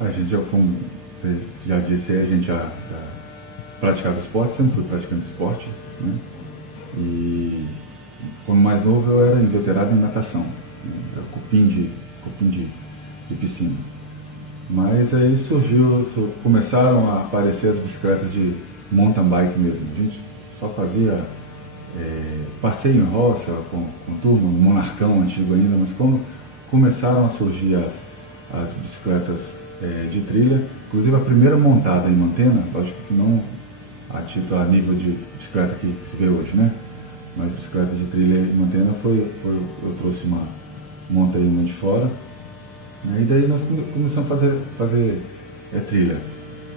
A gente já, como já disse, a gente já praticava esporte, sempre fui praticando esporte, né? E quando mais novo eu era inveterado em natação, né? Era cupim de piscina. Mas aí começaram a aparecer as bicicletas de mountain bike mesmo. A gente só fazia passeio em roça com turma, um monarcão antigo ainda, mas quando começaram a surgir as bicicletas de trilha, inclusive a primeira montada em Mantena, lógico que não a nível de bicicleta que se vê hoje, né? Mas bicicleta de trilha em Mantena eu trouxe uma monta aí uma de fora, e daí nós começamos a fazer trilha.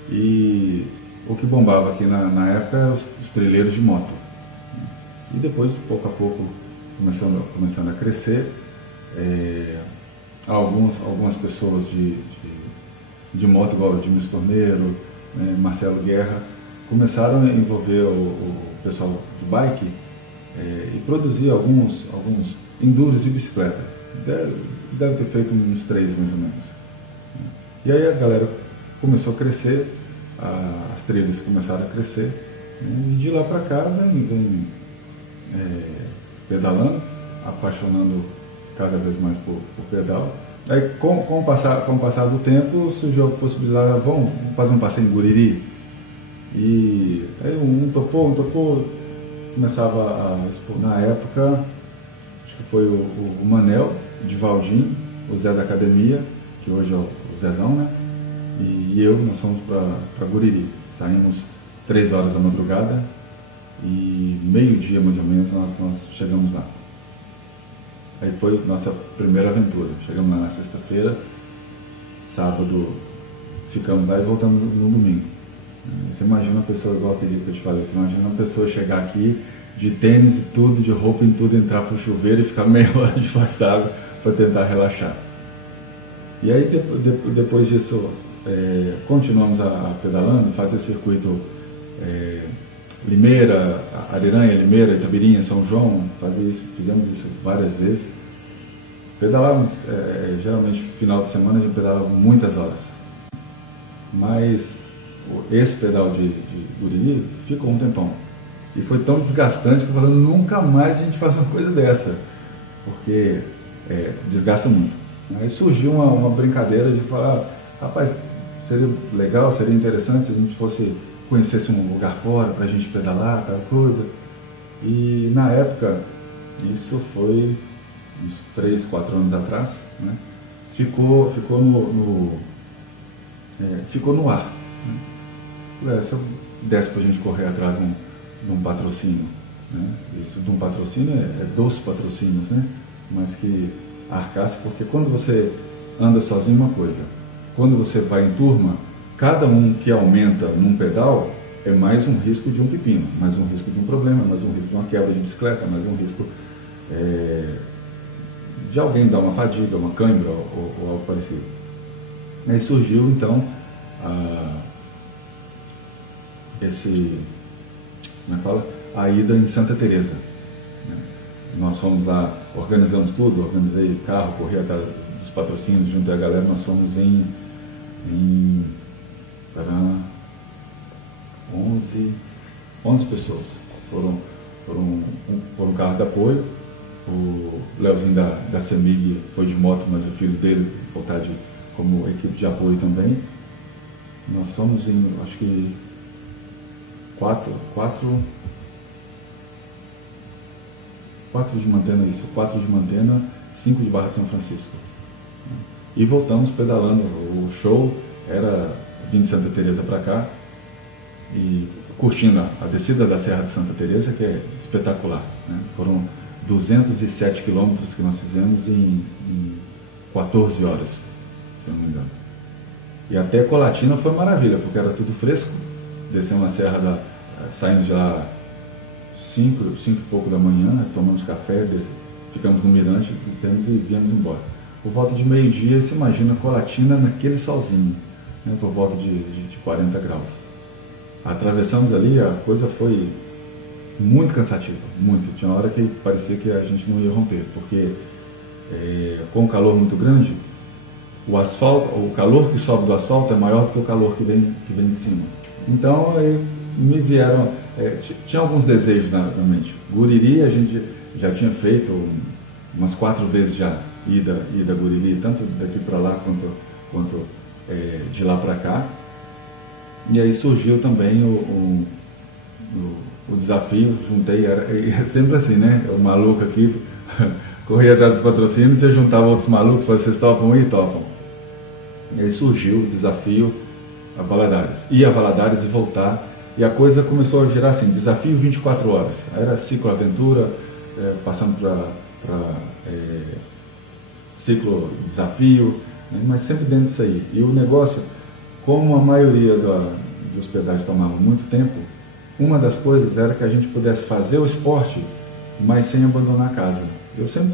E o que bombava aqui na época eram os trilheiros de moto. E depois, de pouco a pouco, começando a crescer, algumas pessoas de moto, igual o Jimmy Torneiro, Marcelo Guerra, começaram a envolver o pessoal de bike e produzir alguns enduros de bicicleta. Deve ter feito uns 3 mais ou menos. E aí a galera começou a crescer, as trilhas começaram a crescer, e de lá para cá vem pedalando, apaixonando cada vez mais por pedal. Aí com o passar do tempo surgiu a possibilidade, vamos fazer um passeio em Guriri. E aí um topou, começava na época, acho que foi o Manel de Valdim, o Zé da Academia, que hoje é o Zezão, né? E nós fomos para Guriri. Saímos 3 horas da madrugada e meio-dia mais ou menos nós chegamos lá. Aí foi nossa primeira aventura. Chegamos lá na sexta-feira, sábado ficamos lá e voltamos no domingo. Você imagina uma pessoa, igual aquele que eu te falei, você imagina uma pessoa chegar aqui de tênis e tudo, de roupa e tudo, entrar pro chuveiro e ficar meia hora debaixo d'água para tentar relaxar. E aí depois disso continuamos a pedalando, fazer o circuito Limeira, Ariranha, Limeira, Itabirinha, São João, fizemos isso várias vezes. Pedalávamos, geralmente final de semana a gente pedalava muitas horas. Mas esse pedal de Guriri ficou um tempão. E foi tão desgastante que eu falei, nunca mais a gente faz uma coisa dessa, porque desgasta muito. Aí surgiu uma brincadeira de falar, rapaz, seria legal, seria interessante se a gente conhecesse um lugar fora para a gente pedalar, aquela coisa. E na época, isso foi uns 3, 4 anos atrás, né? Ficou no ar. Né? Se eu desse para a gente correr atrás de um patrocínio, né? Isso de um patrocínio é 2 patrocínios, né? Mas que arcasse, porque quando você anda sozinho uma coisa, quando você vai em turma, cada um que aumenta num pedal é mais um risco de um pepino, mais um risco de um problema, mais um risco de uma quebra de bicicleta, mais um risco de alguém dar uma fadiga, uma cãibra ou algo parecido. Aí surgiu então a ida em Santa Teresa. Né? Nós fomos lá, organizamos tudo, organizei carro, corri atrás dos patrocínios, junto à galera, nós fomos em 11 pessoas. Foram um carro de apoio, o Leozinho da CEMIG foi de moto, mas o filho dele voltar como equipe de apoio também. Nós somos em, acho que 4 de Mantena, 5 de Barra de São Francisco. E voltamos pedalando. O show era vindo de Santa Teresa para cá e curtindo a descida da Serra de Santa Teresa, que é espetacular. Né? Foram 207 quilômetros que nós fizemos em 14 horas, se eu não me engano. E até Colatina foi maravilha, porque era tudo fresco. Descemos a serra, saindo já 5 e pouco da manhã, tomamos café, ficamos no mirante e viemos embora. Por volta de meio-dia, você imagina Colatina naquele solzinho, né, por volta de 40 graus. Atravessamos ali, a coisa foi muito cansativa, muito. Tinha uma hora que parecia que a gente não ia romper, porque com o calor muito grande, o asfalto, o calor que sobe do asfalto é maior do que o calor que vem de cima. Então aí me vieram, tinha alguns desejos na mente. Guriri a gente já tinha feito umas 4 vezes já, ida a Guriri, tanto daqui para lá quanto de lá para cá. E aí surgiu também o desafio, juntei, era sempre assim, né? O maluco aqui corria atrás dos patrocínios, você juntava outros malucos, vocês topam ir, topam. E aí surgiu o desafio a Valadares. Ir a Valadares e voltar. E a coisa começou a girar assim, desafio 24 horas. Aí era ciclo aventura, passando para ciclo desafio, né? Mas sempre dentro disso aí. E o negócio, como a maioria dos pedais tomava muito tempo, uma das coisas era que a gente pudesse fazer o esporte, mas sem abandonar a casa. Eu sempre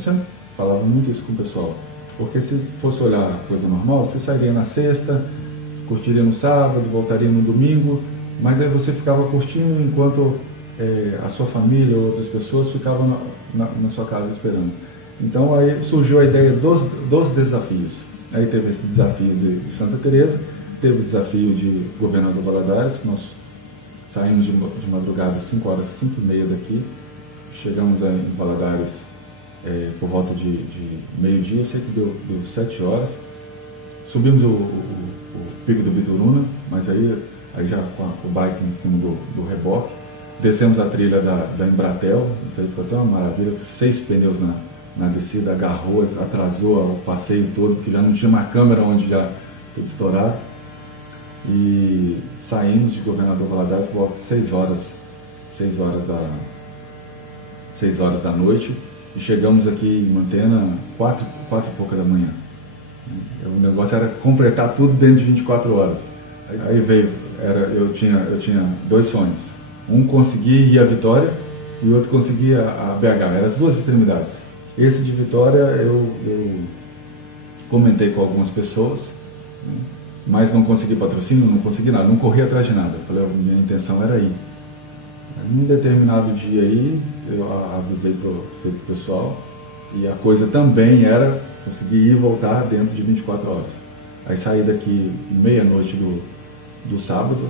falava muito isso com o pessoal. Porque se fosse olhar a coisa normal, você sairia na sexta, curtiria no sábado, voltaria no domingo, mas aí você ficava curtindo enquanto a sua família ou outras pessoas ficavam na sua casa esperando. Então aí surgiu a ideia dos desafios. Aí teve esse desafio de Santa Teresa, teve o desafio de Governador Valadares. Nós saímos de madrugada às 5 horas, 5h30 daqui, chegamos em Valadares por volta de meio-dia, sei que deu 7 horas. Subimos o Pico do Bituruna, mas aí já com o bike em cima do reboque. Descemos a trilha da Embratel, isso aí foi até uma maravilha, 6 pneus na descida, agarrou, atrasou o passeio todo, porque já não tinha uma câmera onde já tudo estourado. E saímos de Governador Valadares por volta de 6 horas da noite, e chegamos aqui em Mantena 4 e pouca da manhã. O negócio era completar tudo dentro de 24 horas. Aí veio, eu tinha 2 sonhos. Um conseguir ir a Vitória e o outro conseguir a BH. Eram as 2 extremidades. Esse de Vitória eu comentei com algumas pessoas, né, mas não consegui patrocínio, não consegui nada, não corri atrás de nada. Falei, minha intenção era ir. Num determinado dia aí, eu avisei pro pessoal, e a coisa também era conseguir ir e voltar dentro de 24 horas. Aí saí daqui meia-noite do sábado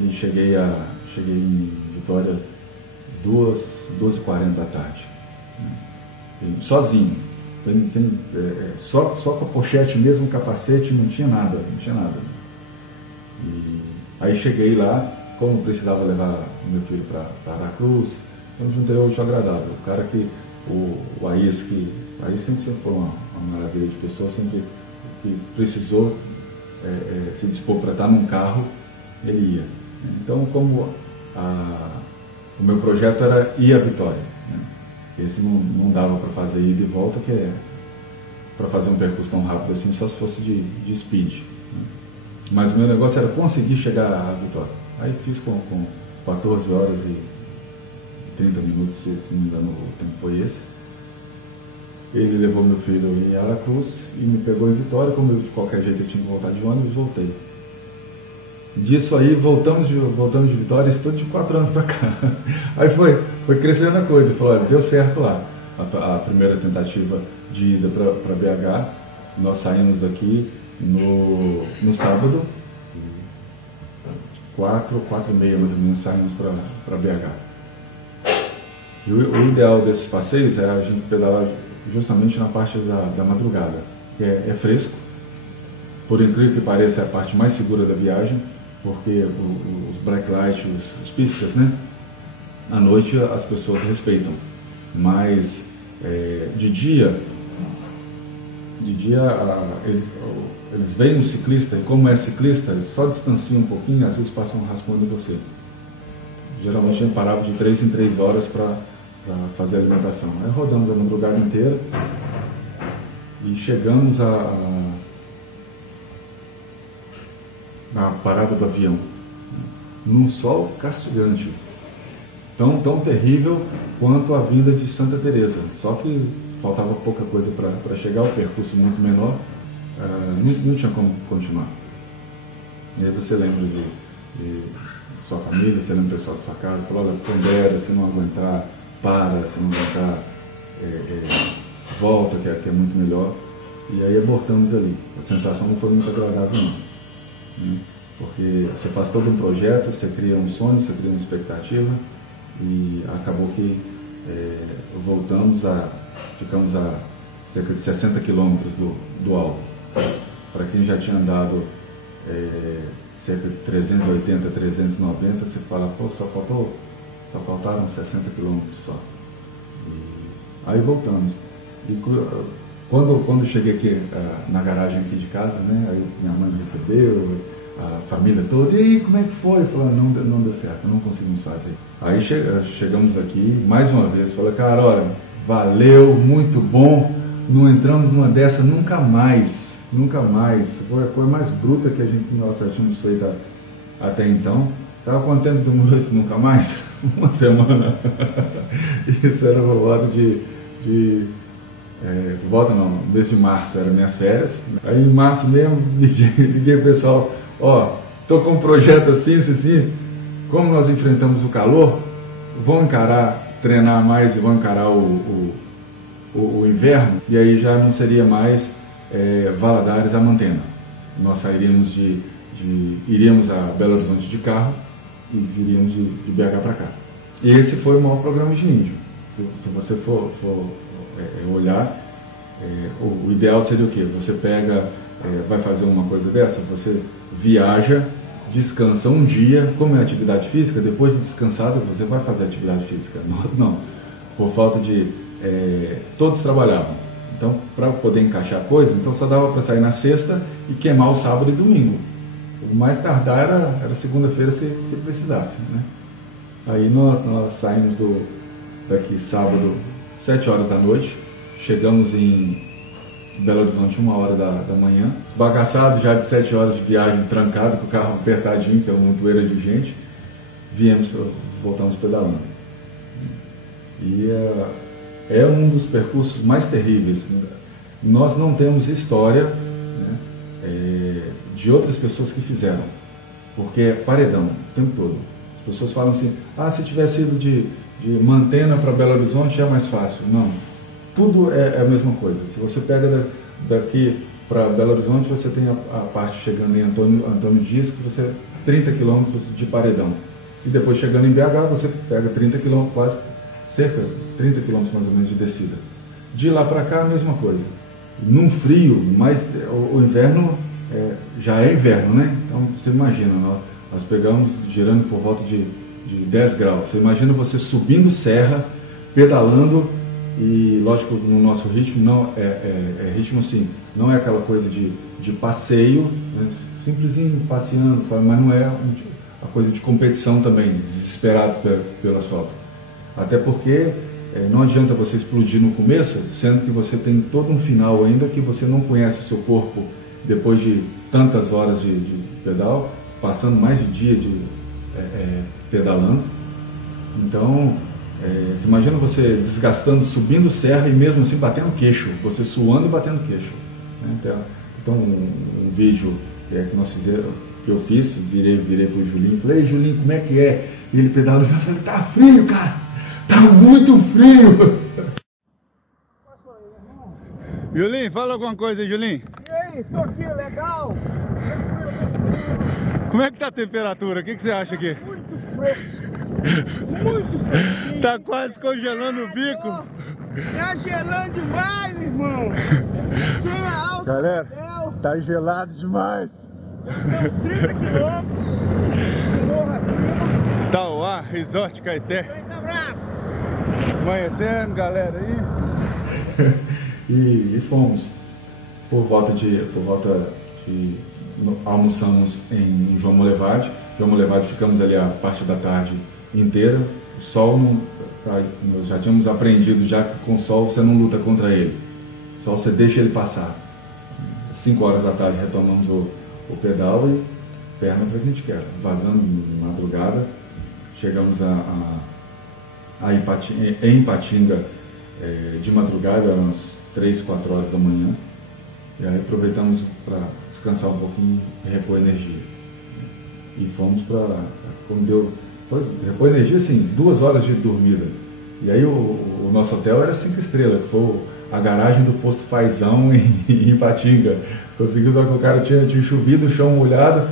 e cheguei em Vitória 2h40 da tarde. Sozinho. Só com a pochete mesmo, capacete, não tinha nada. E aí cheguei lá, como precisava levar o meu filho para Aracruz, então juntei o útil ao agradável. O cara que, o Aís, sempre foi uma maravilha de pessoa, sempre que precisou se dispor para estar num carro, ele ia. Então, como o meu projeto era ir a Vitória, né? Esse não dava para fazer ida e volta, que para fazer um percurso tão rápido assim, só se fosse de speed, né? Mas o meu negócio era conseguir chegar à Vitória. Aí fiz com 14 horas e 30 minutos, se não me engano, o tempo foi esse. Ele levou meu filho em Aracruz e me pegou em Vitória. Como eu, de qualquer jeito eu tinha que voltar de ônibus, voltei. Disso aí, voltamos de Vitória, estou de 4 anos para cá. Aí foi crescendo a coisa. Falou, olha, deu certo lá. A primeira tentativa de ida para BH, nós saímos daqui no sábado, 4h30 mais ou menos, saímos para BH. E o ideal desses passeios é a gente pedalar justamente na parte da madrugada, que é fresco. Por incrível que pareça, é a parte mais segura da viagem, porque os black lights, os pistas, né? À noite as pessoas respeitam, mas de dia eles veem um ciclista, e como é ciclista, eles só distanciam um pouquinho, às vezes passam raspando em você. Geralmente a gente parava de 3 em 3 horas para fazer a alimentação. Aí rodamos a madrugada inteira e chegamos na parada do avião, num sol castigante, tão terrível quanto a vinda de Santa Teresa, só que faltava pouca coisa para chegar, o percurso muito menor, não tinha como continuar. E aí você lembra de sua família, você lembra do pessoal da sua casa, fala, olha, pondera, se não aguentar, para, se não aguentar, volta, que é muito melhor. e aí abortamos ali. A sensação não foi muito agradável não, né? Porque você faz todo um projeto, você cria um sonho, você cria uma expectativa, e acabou que ficamos a cerca de 60 quilômetros do alvo. Para quem já tinha andado cerca de 380, 390, você fala, pô, só faltaram 60 quilômetros só. E aí voltamos. E quando cheguei aqui na garagem aqui de casa, né, aí minha mãe me recebeu, a família toda, e aí, como é que foi? Eu falei, não deu certo, não conseguimos fazer. Aí chegamos aqui, mais uma vez, falei, cara, olha, valeu, muito bom, não entramos numa dessa nunca mais, foi a coisa mais bruta que nós já tínhamos feito até então. Sabe quanto tempo demorou isso nunca mais? Uma semana. Isso era por volta por volta não, mês de março eram minhas férias. Aí em março mesmo, liguei pro pessoal, tô com um projeto assim, como nós enfrentamos o calor, vamos encarar, treinar mais e vamos encarar o inverno, e aí já não seria mais Valadares a Mantena. Nós sairíamos iríamos a Belo Horizonte de carro e viríamos de BH para cá. E esse foi o maior programa de índio. Se você for olhar, o ideal seria o quê? Você vai fazer uma coisa dessa, você viaja, descansa um dia, como é atividade física, depois de descansado você vai fazer atividade física. Nós não, por falta de... todos trabalhavam, então para poder encaixar coisa, então só dava para sair na sexta e queimar o sábado e domingo. O mais tardar era segunda-feira se precisasse, né? Aí nós saímos daqui sábado 7 horas da noite, chegamos em Belo Horizonte 1 hora da manhã, bagaçado já de 7 horas de viagem, trancado, com o carro apertadinho, que é uma montoeira de gente, voltamos pedalando. E é um dos percursos mais terríveis. Nós não temos história, né, de outras pessoas que fizeram, porque é paredão o tempo todo. As pessoas falam assim, se tivesse ido de Mantena para Belo Horizonte é mais fácil. Não, tudo é a mesma coisa. Se você pega daqui para Belo Horizonte, você tem a parte chegando em Antônio Dias, que você 30 quilômetros de paredão. E depois chegando em BH, você pega 30 quilômetros, quase cerca de 30 quilômetros mais ou menos de descida. De lá para cá, a mesma coisa. Num frio, mas o inverno já é inverno, né? Então você imagina, nós pegamos girando por volta de 10 graus. Você imagina você subindo serra, pedalando, e lógico, no nosso ritmo, não ritmo assim, não é aquela coisa de passeio, né? Simplesinho passeando, mas não é a coisa de competição também, desesperados pelo asfalto. Até porque não adianta você explodir no começo, sendo que você tem todo um final ainda que você não conhece o seu corpo depois de tantas horas de pedal, passando mais de dia pedalando. Então, você imagina você desgastando, subindo serra e mesmo assim batendo queixo, você suando e batendo queixo, né? Então um vídeo que eu fiz, virei pro Julinho, falei, Julinho, como é que é? E ele pedalando, eu falei, tá frio, cara, tá muito frio. Julinho, fala alguma coisa aí, Julinho. E aí, tô aqui, legal? Como é que tá a temperatura? O que você acha aqui? Muito fresco. Muito fresquinho. Tá quase congelando o bico. Tá gelando demais, irmão. Quem é alto, Galera, tá gelado demais. 30 quilômetros. Morra acima. Tauá, Resort Caeté. Tá bravo. Amanhecendo, galera, aí. E fomos por volta de almoçamos em João Molevade. João Molevade ficamos ali a parte da tarde inteira. O sol nós já tínhamos aprendido já que com o sol você não luta contra ele. O sol você deixa ele passar. 5 horas da tarde retomamos o pedal e perna para a gente quer, vazando de madrugada. Chegamos em Ipatinga de madrugada, eram umas 3, 4 horas da manhã. E aí aproveitamos para descansar um pouquinho e repor energia. E fomos repor energia assim, 2 horas de dormida. E aí o nosso hotel era 5 estrelas, que foi a garagem do posto Paizão em Ipatinga. Conseguiu, só que o cara tinha chovido, o chão molhado.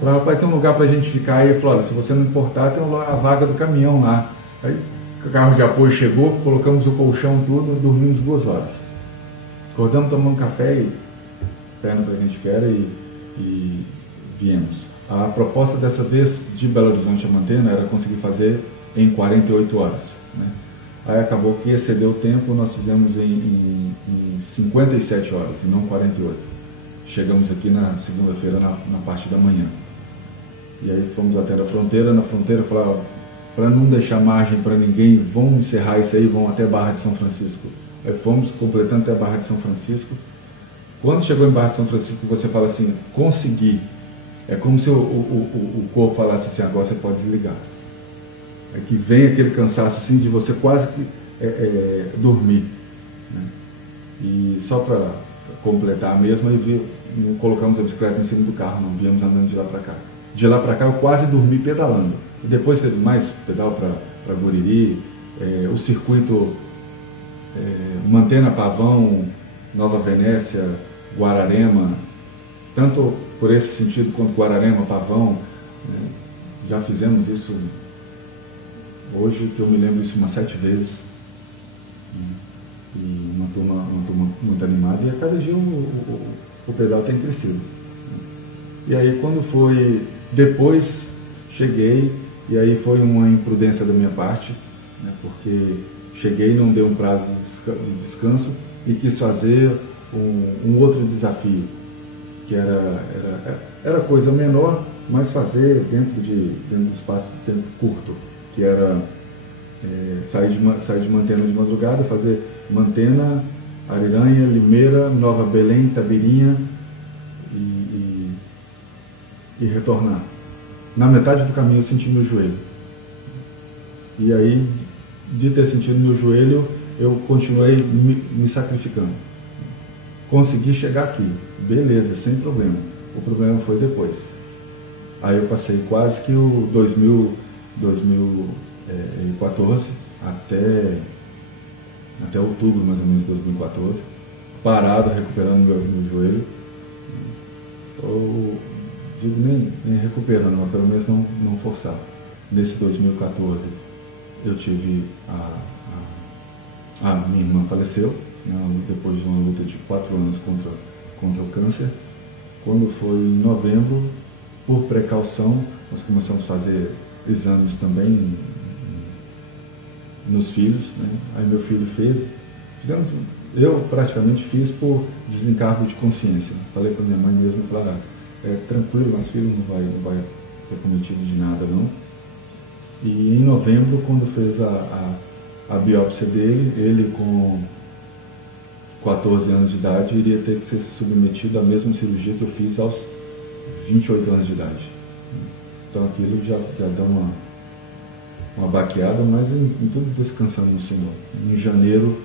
Falou, rapaz, tem um lugar pra gente ficar aí. Ele falou, olha, se você não importar, tem a vaga do caminhão lá. Aí o carro de apoio chegou, colocamos o colchão tudo, dormimos 2 horas. Acordamos, tomamos café e perna pra gente quer e viemos. A proposta dessa vez de Belo Horizonte a Mantena era conseguir fazer em 48 horas. Né? Aí acabou que excedeu o tempo, nós fizemos em 57 horas e não 48. Chegamos aqui na segunda-feira na parte da manhã. E aí fomos até a fronteira, na fronteira falaram, para não deixar margem para ninguém, vão encerrar isso aí, vão até Barra de São Francisco. Aí fomos completando até Barra de São Francisco. Quando chegou em Barra de São Francisco, você fala assim, consegui. É como se o corpo falasse assim, agora você pode desligar. É que vem aquele cansaço assim de você quase que dormir. Né? E só para completar mesmo, aí não colocamos a bicicleta em cima do carro, não, viemos andando de lá para cá. De lá para cá eu quase dormi pedalando. E depois teve mais pedal para Guriri, o circuito Mantena, Pavão, Nova Venécia, Guararema, tanto por esse sentido quanto Guararema, Pavão, né? Já fizemos isso, hoje que eu me lembro isso umas 7 vezes, né? E uma turma muito animada, e a cada dia o pedal tem crescido. Né? E aí quando foi, depois cheguei, e aí foi uma imprudência da minha parte, né? Porque cheguei e não dei um prazo de descanso e quis fazer um outro desafio, que era coisa menor, mas fazer dentro do espaço de tempo curto, que era sair de Mantena de madrugada, fazer Mantena, Ariranha, Limeira, Nova Belém, Tabirinha e retornar. Na metade do caminho eu senti meu joelho. E aí, de ter sentido meu joelho, eu continuei me sacrificando. Consegui chegar aqui, beleza, sem problema. O problema foi depois. Aí eu passei quase que o 2014 até outubro mais ou menos de 2014, parado, recuperando meu joelho. Ou digo nem recuperando, mas pelo menos não forçar. Nesse 2014 eu tive a minha irmã faleceu, né, depois de uma luta de 4 anos contra o câncer. Quando foi em novembro, por precaução, nós começamos a fazer exames também nos filhos, né? Aí meu filho eu praticamente fiz por desencargo de consciência. Falei para minha mãe mesmo, tranquilo, nosso filho não vai ser cometido de nada não. E em novembro, quando fez a biópsia dele, ele com 14 anos de idade iria ter que ser submetido à mesma cirurgia que eu fiz aos 28 anos de idade. Então aquilo já dá uma baqueada, mas em tudo descansando no Senhor. Em janeiro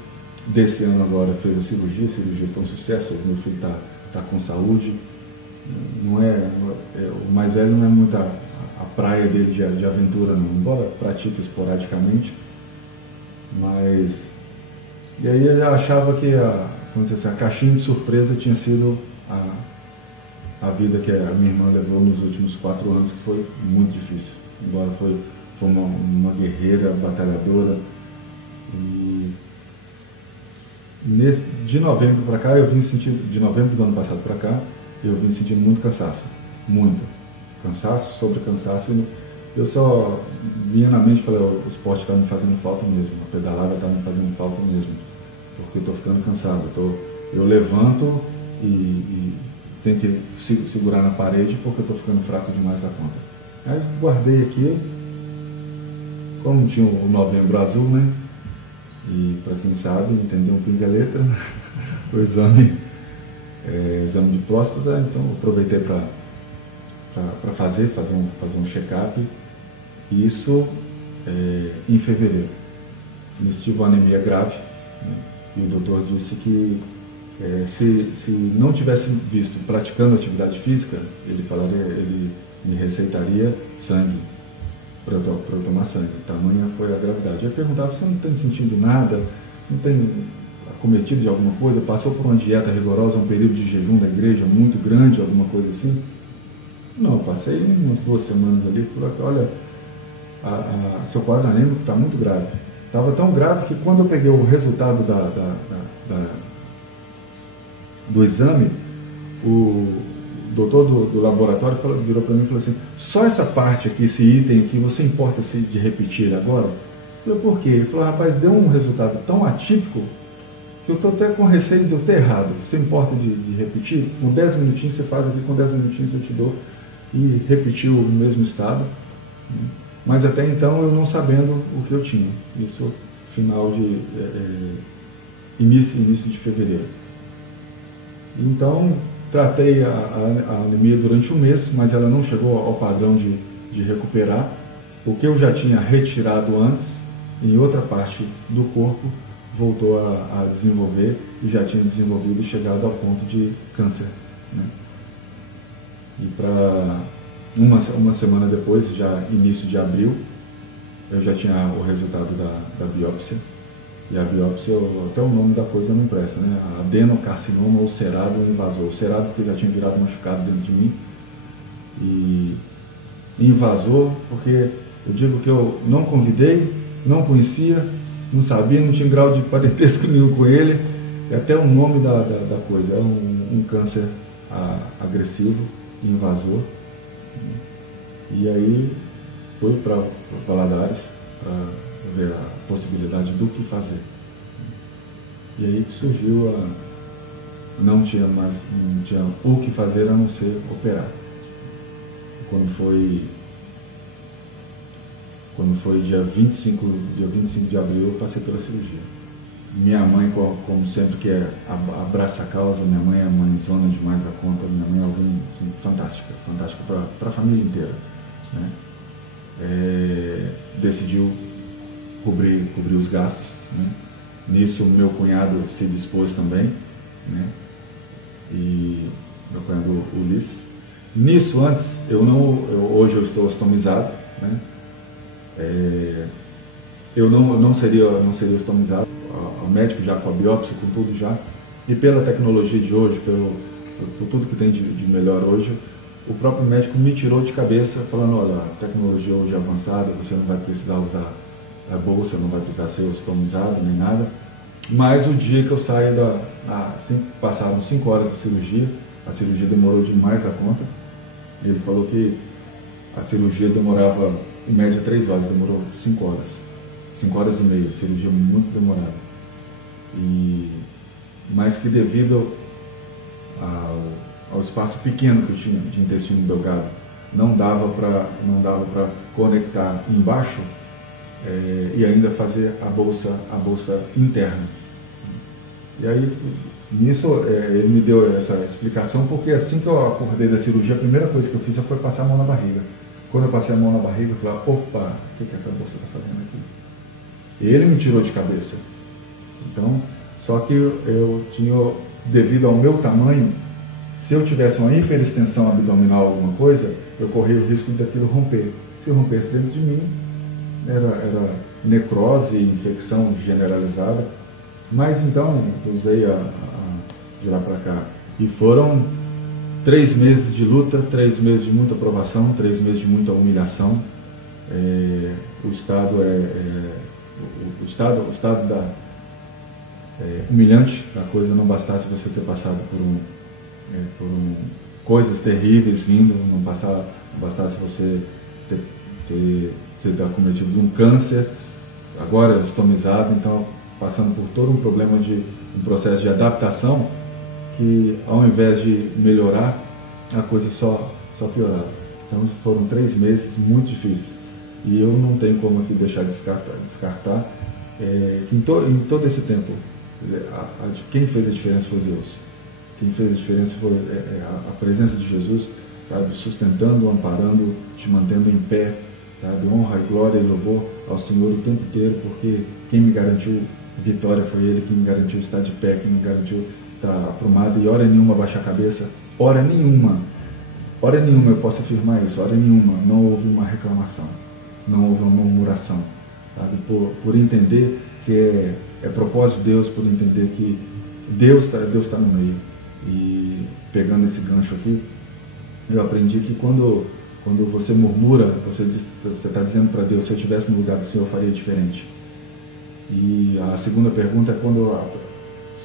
desse ano agora fez a cirurgia foi um sucesso, meu filho está com saúde. O mais velho não é muito a praia dele de aventura não, embora pratique esporadicamente, mas e aí eu achava que a caixinha de surpresa tinha sido a vida que a minha irmã levou nos últimos 4 anos, que foi muito difícil, embora foi uma guerreira, batalhadora. E de novembro para cá de novembro do ano passado para cá, eu vim sentindo muito cansaço, muito cansaço sobre cansaço. Eu só vinha na mente e falei, o esporte está me fazendo falta mesmo, a pedalada está me fazendo falta mesmo, porque eu estou ficando cansado, eu levanto e tenho que segurar na parede porque eu estou ficando fraco demais da conta. Aí guardei aqui, como tinha o novembro azul, né? E para quem sabe, entender um pingo de letra, o exame de próstata, então aproveitei para fazer um check-up, e isso em fevereiro. Eu tive uma anemia grave, né? E o doutor disse que se não tivesse visto praticando atividade física, ele me receitaria sangue para eu tomar sangue. Tamanha foi a gravidade. Eu perguntava, você não está sentindo nada? Não tem acometido de alguma coisa, passou por uma dieta rigorosa, um período de jejum da igreja muito grande, alguma coisa assim? Não, eu passei umas 2 semanas ali, por aqui, olha, seu quadro anêmico está muito grave. Estava tão grave que quando eu peguei o resultado do exame, o doutor do laboratório virou para mim e falou assim: só essa parte aqui, esse item aqui, você importa-se de repetir agora? Eu falei: por quê? Ele falou: rapaz, deu um resultado tão atípico que eu estou até com receio de eu ter errado. Você importa de repetir? Com 10 minutinhos você faz aqui, com 10 minutinhos eu te dou. E repetiu no mesmo estado, né? Mas até então eu não sabendo o que eu tinha. Isso final de início de fevereiro. Então tratei a anemia durante um mês, mas ela não chegou ao padrão de recuperar. O que eu já tinha retirado antes, em outra parte do corpo, voltou a desenvolver, e já tinha desenvolvido e chegado ao ponto de câncer, né? E para uma semana depois, já início de abril, eu já tinha o resultado da biópsia. E a biópsia, até o nome da coisa não presta, né? Adenocarcinoma ulcerado invasor. Ulcerado porque já tinha virado machucado dentro de mim. E invasor porque eu digo que eu não convidei, não conhecia, não sabia, não tinha grau de parentesco nenhum com ele. E até o nome da coisa. É um câncer agressivo, invasor. E aí fui para Valadares para ver a possibilidade do que fazer. E aí surgiu não tinha o que fazer a não ser operar. Quando foi dia 25 de abril, eu passei pela cirurgia. Minha mãe, como sempre, que abraça a causa, minha mãe é mãezona demais da conta, minha mãe é alguém assim, fantástica para a família inteira, né? Decidiu cobrir os gastos, né? Nisso meu cunhado se dispôs também, né? E meu cunhado Ulisses. Nisso antes, hoje eu estou ostomizado, né? Eu não seria ostomizado, o médico já com a biópsia, com tudo já, e pela tecnologia de hoje, por tudo que tem de melhor hoje, o próprio médico me tirou de cabeça, falando: olha, a tecnologia hoje é avançada, você não vai precisar usar a bolsa, não vai precisar ser ostomizado nem nada, mas o dia que eu saio passaram 5 horas de cirurgia, a cirurgia demorou demais da conta. Ele falou que a cirurgia demorava em média 3 horas, demorou 5 horas, 5 horas e meia, cirurgia muito demorada. Mas que devido ao espaço pequeno que eu tinha de intestino delgado, não dava para conectar embaixo e ainda fazer a bolsa interna. E aí, nisso, ele me deu essa explicação, porque assim que eu acordei da cirurgia, a primeira coisa que eu fiz foi passar a mão na barriga. Quando eu passei a mão na barriga, eu falei: opa, o que essa bolsa está fazendo aqui? Ele me tirou de cabeça. Então, só que eu tinha, devido ao meu tamanho, se eu tivesse uma hiperextensão abdominal, alguma coisa, eu corria o risco daquilo romper. Se rompesse dentro de mim, era necrose, infecção generalizada. Mas então, eu usei de lá para cá. E foram 3 meses de luta, 3 meses de muita provação, 3 meses de muita humilhação. O estado humilhante da coisa, não bastasse você ter passado por coisas terríveis vindo, não bastasse você ter sido acometido de um câncer, agora estomizado, então passando por todo um problema um processo de adaptação, que ao invés de melhorar, a coisa só piorava. Então foram 3 meses muito difíceis. E eu não tenho como aqui deixar de descartar que em todo esse tempo, quem fez a diferença foi Deus. Quem fez a diferença foi a presença de Jesus, sabe, sustentando, amparando, te mantendo em pé, sabe, honra e glória e louvor ao Senhor o tempo inteiro, porque quem me garantiu vitória foi Ele, quem me garantiu estar de pé, quem me garantiu estar aprumado, e hora nenhuma baixar a cabeça, hora nenhuma eu posso afirmar isso, hora nenhuma, não houve uma reclamação, não houve uma murmuração, sabe, por entender porque é propósito de Deus por entender que Deus está no meio. E pegando esse gancho aqui, eu aprendi que quando você murmura, você está dizendo para Deus: se eu estivesse no lugar do Senhor, eu faria diferente. E a segunda pergunta é quando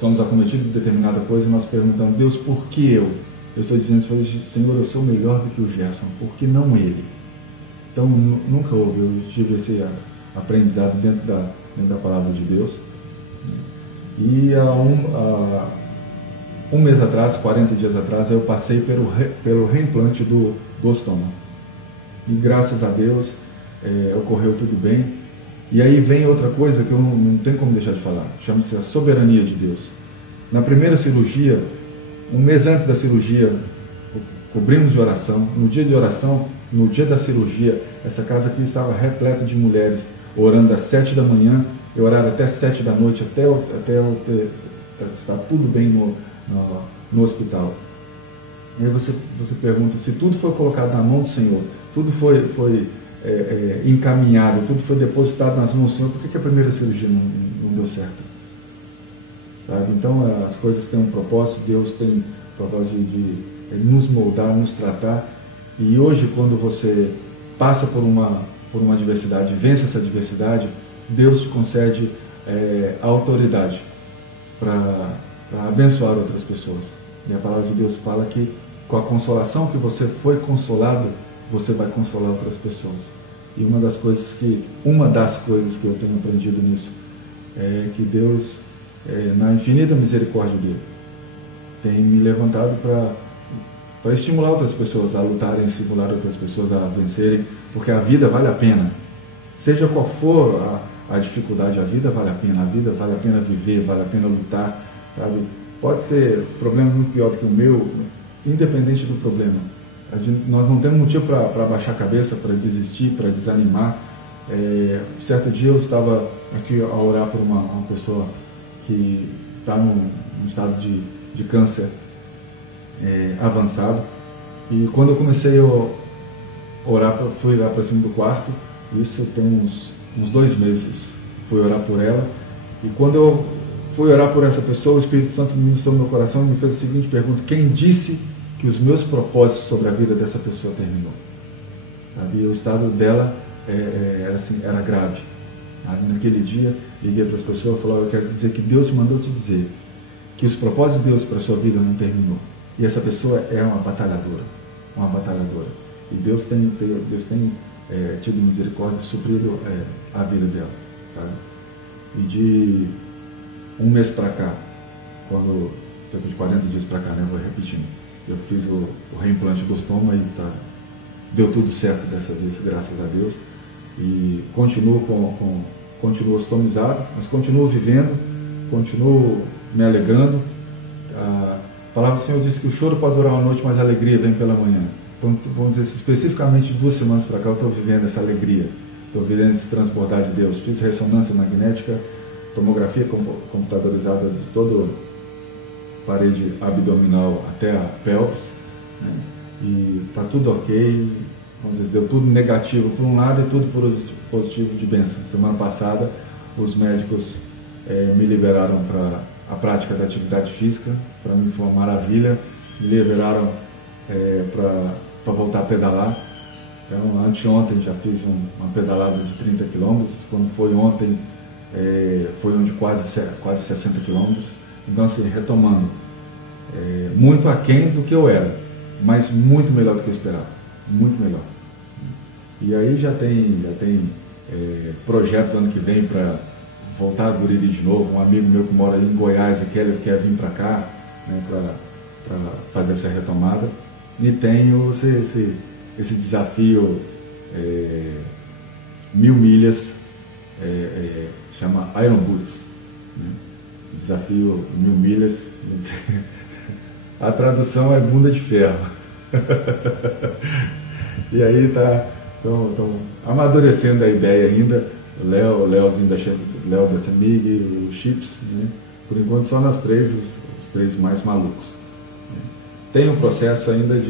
somos acometidos de determinada coisa e nós perguntamos: Deus, por que eu? Eu estou dizendo: Senhor, eu sou melhor do que o Gerson, por que não ele? Então nunca houve, eu tive esse aprendizado dentro da palavra de Deus. E há um mês atrás, 40 dias atrás, eu passei pelo reimplante do estômago. E graças a Deus ocorreu tudo bem. E aí vem outra coisa que eu não tenho como deixar de falar, chama-se a soberania de Deus. Na primeira cirurgia, um mês antes da cirurgia, cobrimos de oração. No dia de oração, no dia da cirurgia, essa casa aqui estava repleta de mulheres, orando às 7 da manhã, e oraram até 7 da noite, até estar tudo bem no hospital. E aí você pergunta: se tudo foi colocado na mão do Senhor, tudo foi encaminhado, tudo foi depositado nas mãos do Senhor, por que a primeira cirurgia não deu certo? Sabe? Então as coisas têm um propósito, Deus tem um propósito de nos moldar, nos tratar. E hoje, quando você passa por uma adversidade, vence essa adversidade, Deus te concede a autoridade para abençoar outras pessoas. E a palavra de Deus fala que com a consolação que você foi consolado, você vai consolar outras pessoas. E uma das coisas que eu tenho aprendido nisso é que Deus, na infinita misericórdia dele, tem me levantado para estimular outras pessoas a lutarem, estimular outras pessoas a vencerem, porque a vida vale a pena. Seja qual for a dificuldade, a vida vale a pena viver, vale a pena lutar, sabe? Pode ser problema muito pior do que o meu, independente do problema. Nós não temos motivo para baixar a cabeça, para desistir, para desanimar. Certo dia eu estava aqui a orar por uma pessoa que está num estado de câncer avançado. E quando eu comecei a orar, fui lá para cima do quarto, isso tem uns 2 meses, fui orar por ela. E quando eu fui orar por essa pessoa, o Espírito Santo ministrou no meu coração e me fez a seguinte pergunta: quem disse que os meus propósitos sobre a vida dessa pessoa terminou? E o estado dela era grave. Naquele dia, liguei para as pessoas e falei: eu quero dizer que Deus mandou te dizer que os propósitos de Deus para a sua vida não terminou. E essa pessoa é uma batalhadora. E Deus tem tido misericórdia e suprido a vida dela. Sabe? E de um mês para cá, cerca de 40 dias para cá, né, vou repetindo, eu fiz o reimplante do estômago e deu tudo certo dessa vez, graças a Deus. E continuo estomizado, mas continuo vivendo, continuo me alegrando. A palavra do Senhor diz que o choro pode durar uma noite, mas a alegria vem pela manhã. Então, vamos dizer, especificamente 2 semanas para cá, eu estou vivendo essa alegria, estou vivendo esse transbordar de Deus. Fiz ressonância magnética, tomografia computadorizada de toda a parede abdominal até a pelvis, né? E está tudo ok. Vamos dizer, deu tudo negativo por um lado e tudo positivo de bênção. Semana passada, os médicos me liberaram para a prática da atividade física. Para mim foi uma maravilha. Me liberaram para voltar a pedalar. Então, anteontem já fiz uma pedalada de 30 km. Quando foi ontem, foi um de quase 60 km. Então, assim, retomando, muito aquém do que eu era, mas muito melhor do que eu esperava. Muito melhor. E aí já tem projetos ano que vem para voltar a Guriri de novo. Um amigo meu que mora ali em Goiás e quer vir para cá, né, para fazer essa retomada. E tenho esse desafio 1000 milhas, chama Iron Boots, né? Desafio 1000 milhas. A tradução é bunda de ferro. E aí estão amadurecendo a ideia ainda. O Léozinho da Semig, o Chips, né? Por enquanto só nós três, os 3 mais malucos. Tem um processo ainda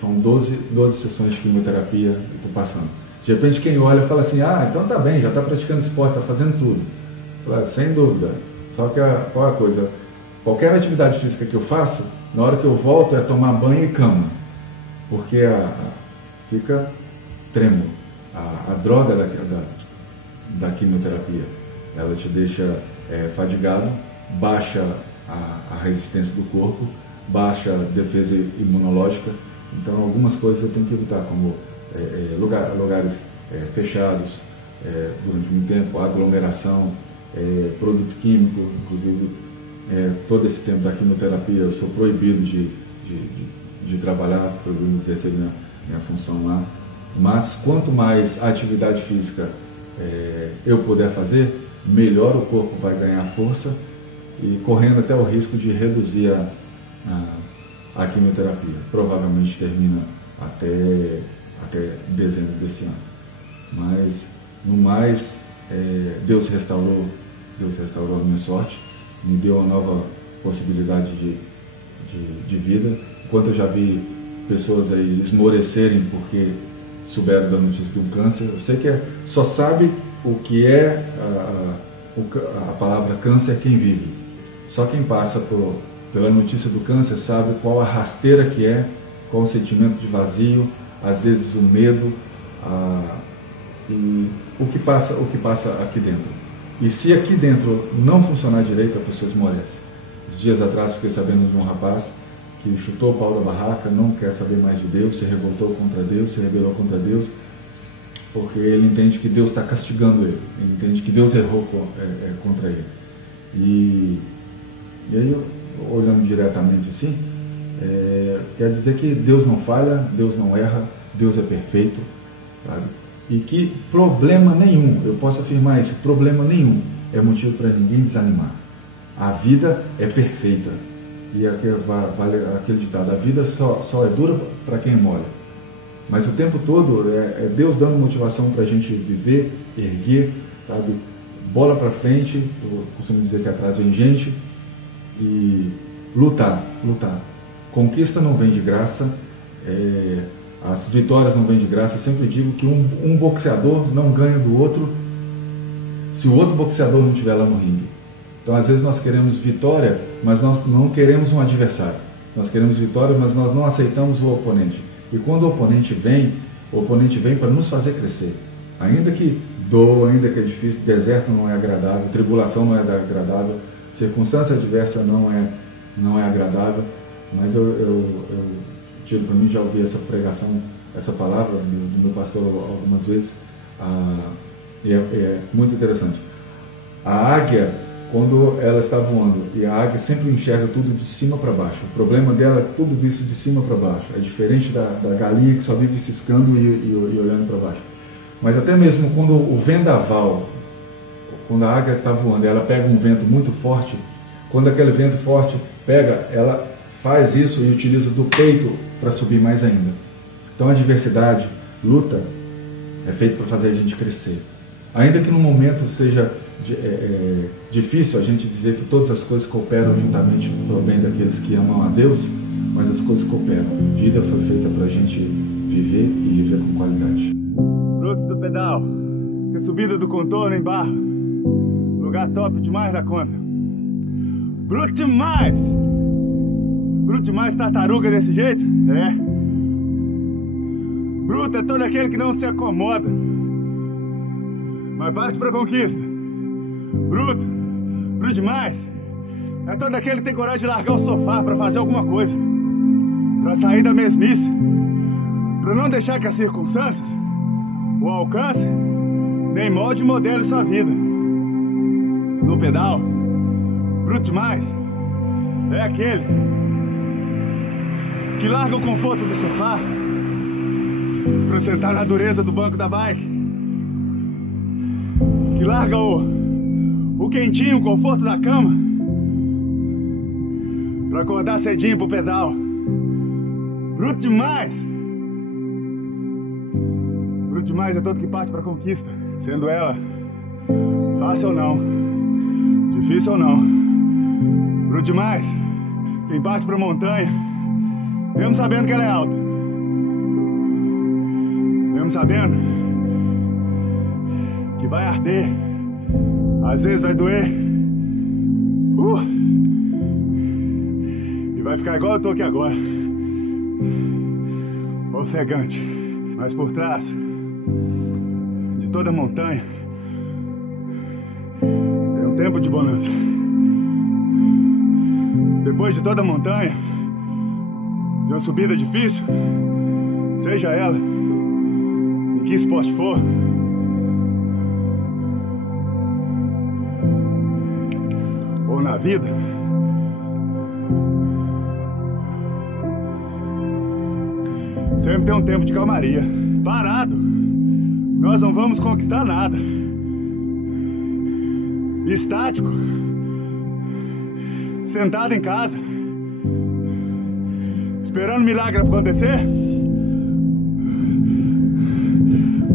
são 12 sessões de quimioterapia que estou passando. De repente quem olha fala assim, então tá bem, já está praticando esporte, está fazendo tudo. Fala, sem dúvida. Só que qual é a coisa? Qualquer atividade física que eu faço, na hora que eu volto é tomar banho e cama. Porque fica trêmulo. A droga da quimioterapia, ela te deixa fadigado, baixa a resistência do corpo, baixa a defesa imunológica. Então algumas coisas eu tenho que evitar, como lugares fechados durante muito tempo, aglomeração, produto químico, inclusive todo esse tempo da quimioterapia eu sou proibido de trabalhar, proibido de exercer minha função lá. Mas quanto mais atividade física eu puder fazer, melhor o corpo vai ganhar força e correndo até o risco de reduzir a quimioterapia. Provavelmente termina até dezembro desse ano. Mas, no mais, Deus restaurou a minha sorte, me deu uma nova possibilidade de vida. Enquanto eu já vi pessoas aí esmorecerem porque souberam da notícia de um câncer, eu sei que só sabe o que é a palavra câncer quem vive. Só quem passa pela notícia do câncer sabe qual a rasteira que é, qual o sentimento de vazio, às vezes o medo, e o que passa aqui dentro. E se aqui dentro não funcionar direito, a pessoa esmorece. Uns dias atrás fiquei sabendo de um rapaz que chutou o pau da barraca, não quer saber mais de Deus, se revoltou contra Deus, se rebelou contra Deus, porque ele entende que Deus está castigando ele entende que Deus errou contra ele. E aí, olhando diretamente assim, quer dizer que Deus não falha, Deus não erra, Deus é perfeito, sabe? E que problema nenhum, eu posso afirmar isso, problema nenhum é motivo para ninguém desanimar. A vida é perfeita. E vale aquele ditado, a vida só é dura para quem molha. Mas o tempo todo é Deus dando motivação para a gente viver, erguer, sabe? Bola para frente, eu costumo dizer que atrás vem gente, e lutar. Conquista não vem de graça, as vitórias não vêm de graça. Eu sempre digo que um boxeador não ganha do outro se o outro boxeador não estiver lá no ringue. Então, às vezes nós queremos vitória, mas nós não queremos um adversário. Nós queremos vitória, mas nós não aceitamos o oponente. E quando o oponente vem para nos fazer crescer. Ainda que doa, ainda que é difícil, deserto não é agradável, tribulação não é agradável, circunstância adversa não é agradável, mas eu tiro para mim, já ouvi essa pregação, essa palavra do meu pastor algumas vezes, e é muito interessante. A águia, quando ela está voando, e a águia sempre enxerga tudo de cima para baixo, o problema dela é tudo visto de cima para baixo, é diferente da galinha que só vive ciscando e olhando para baixo. Mas até mesmo quando o vendaval, quando a águia está voando, ela pega um vento muito forte, quando aquele vento forte pega, ela faz isso e utiliza do peito para subir mais ainda. Então a adversidade, luta, é feita para fazer a gente crescer. Ainda que no momento seja difícil a gente dizer que todas as coisas cooperam juntamente para o bem daqueles que amam a Deus, mas as coisas cooperam. A vida foi feita para a gente viver e viver com qualidade. Frutos do pedal, que subida do contorno em barro, lugar top demais da conta. Bruto demais! Bruto demais tartaruga desse jeito? Bruto é todo aquele que não se acomoda, mas parte para a conquista. Bruto demais é todo aquele que tem coragem de largar o sofá para fazer alguma coisa, para sair da mesmice, para não deixar que as circunstâncias o alcance nem molde e modele sua vida. No pedal, bruto demais é aquele que larga o conforto do sofá para sentar na dureza do banco da bike, que larga o quentinho, o conforto da cama para acordar cedinho pro pedal. Bruto demais! Bruto demais é todo que parte para conquista, sendo ela fácil ou não, difícil ou não. Bruto demais quem parte para montanha, mesmo sabendo que ela é alta, mesmo sabendo que vai arder, às vezes vai doer, e vai ficar igual eu tô aqui agora, ofegante, mas por trás de toda a montanha tem um tempo de bonança. Depois de toda a montanha, de uma subida difícil, seja ela em que esporte for, ou na vida, sempre tem um tempo de calmaria. Parado, nós não vamos conquistar nada. Estático, sentado em casa, esperando o milagre acontecer,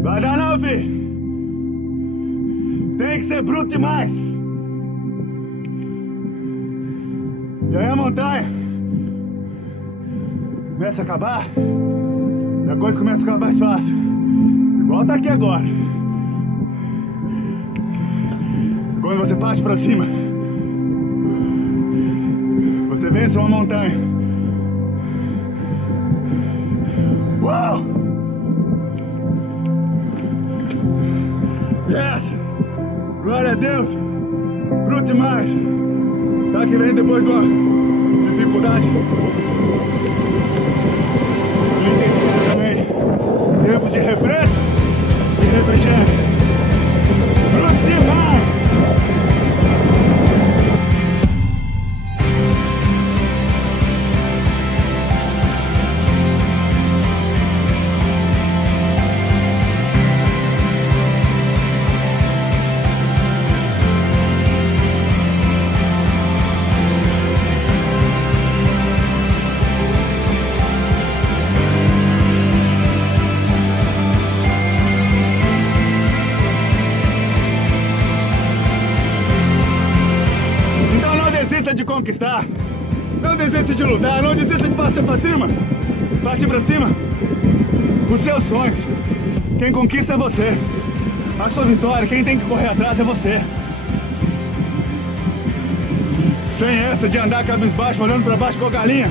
vai dar não, filho. Tem que ser bruto demais. E aí a montanha começa a acabar, e a coisa começa a ficar mais fácil, igual tá aqui agora. Quando você parte pra cima, você vence uma montanha. Uau! Yes! Glória a Deus! Bruto demais! Tá que vem depois de uma dificuldade. E tem também tempo de refresco e refrigério. Bruto demais! De conquistar, não desista de lutar, não desista de partir pra cima, os seus sonhos, quem conquista é você, a sua vitória, quem tem que correr atrás é você, sem essa de andar cabisbaixo, olhando pra baixo com a galinha,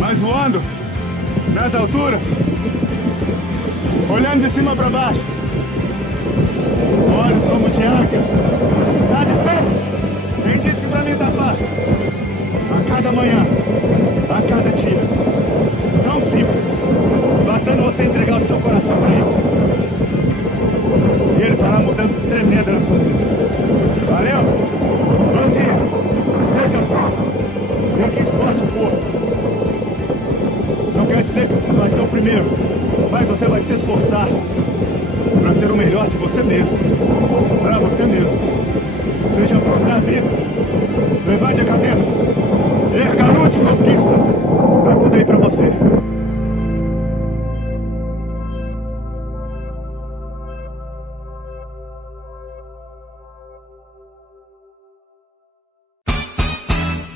mas voando nas alturas, olhando de cima pra baixo, olhos como de águia, tá de pé. Quem disse que pra mim tá fácil? A cada manhã, a cada dia. Tão simples. Bastando você entregar o seu coração pra ele. E ele fará mudanças tremendas na sua vida. Valeu? Bom dia. Seja forte. E que esporte for. Não quer dizer que você vai ser o primeiro, mas você vai se esforçar pra ser o melhor de você mesmo. Pra você mesmo. Seja forte na vida. Levante a cabeça. Erga a luz e conquista. Vai tudo aí pra você.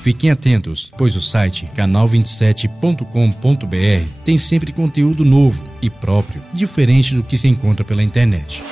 Fiquem atentos, pois o site canal27.com.br tem sempre conteúdo novo e próprio, diferente do que se encontra pela internet.